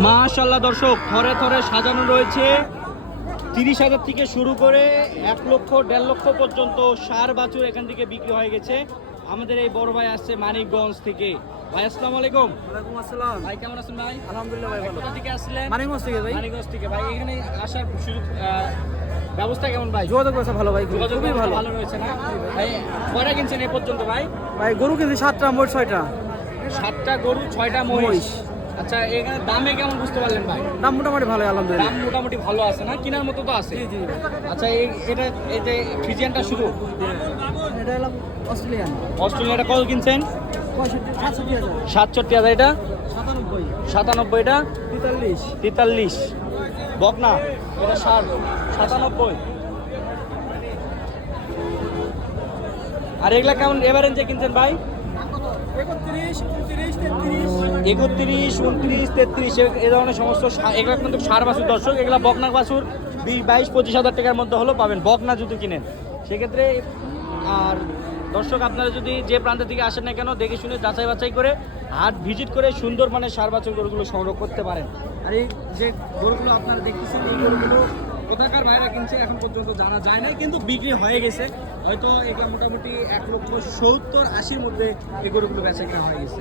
মাশাআল্লাহ দর্শক, থরে থরে সাজানো রয়েছে। 30,000 থেকে শুরু করে 1 লক্ষ 1.5 লক্ষ পর্যন্ত সার বাছুর এখান থেকে বিক্রি হয়ে গেছে। আমাদের এই বড় ভাই আসছে মানিকগঞ্জ থেকে। ভাই আসসালামু আলাইকুম। ওয়ালাইকুম আসসালাম। ভাই কেমন আছেন ভাই? আলহামদুলিল্লাহ ভাই ভালো। কোথা থেকে আসছিলেন? মানিকগঞ্জ থেকে ভাই। মানিকগঞ্জ থেকে। ভাই এখানে আসার সুযোগ ব্যবস্থা কেমন ভাই? যোগাযোগ ব্যবস্থা ভালো ভাই, যোগাযোগ খুবই ব্যবস্থা ভালো। ভালো রয়েছে না ভাই? কয়টা কিনছেন এ পর্যন্ত ভাই? ভাই গরু কিনছি 7টা, মোট 6টা। 7টা গরু 6টা মহিষ। আচ্ছা, এখানে দামে কেমন বুঝতে পারলেন ভাই? দাম মোটামুটি ভালো আলহামদুলিল্লাহ। দাম মোটামুটি ভালো আছে না, কেনার মতো তো আছে। জি জি। আচ্ছা, এটা এই যে ফ্রিজিয়ানটা শুরু, এটা হলো অস্ট্রেলিয়ান। অস্ট্রেলিয়াটা কত কিনছেন? 67,000। 67,000। এটা 97। 97। এটা 43। 43। বকনা এটা 60। 97। আর এগুলা কেমন এভারেজে কিনছেন ভাই? 31, 29, 33। 31, 29, 33 এই ধরনের সমস্ত এগুলা কিন্তু সার বাছুর দর্শক। এগুলা বকনা বাছুর 20-22-25 হাজার টাকার মধ্যে হলেও পাবেন বকনা যদি কিনেন সেক্ষেত্রে। আর দর্শক, আপনারা যদি যে প্রান্ত থেকে আসেন না কেন, দেখে শুনে যাচাই বাছাই করে হাট ভিজিট করে সুন্দর মানের সার বাছুর গরুগুলো সংগ্রহ করতে পারেন। আর এই যে গরুগুলো আপনারা দেখতেছেন, এই গরুগুলো কোথাকার ভাইরা কিনছে এখন পর্যন্ত জানা যায় না, কিন্তু বিক্রি হয়ে গেছে। হয়তো এগুলো মোটামুটি 1,70,000-80,000 মধ্যে এই গরুগুলো বেচা কেনা হয়ে গেছে।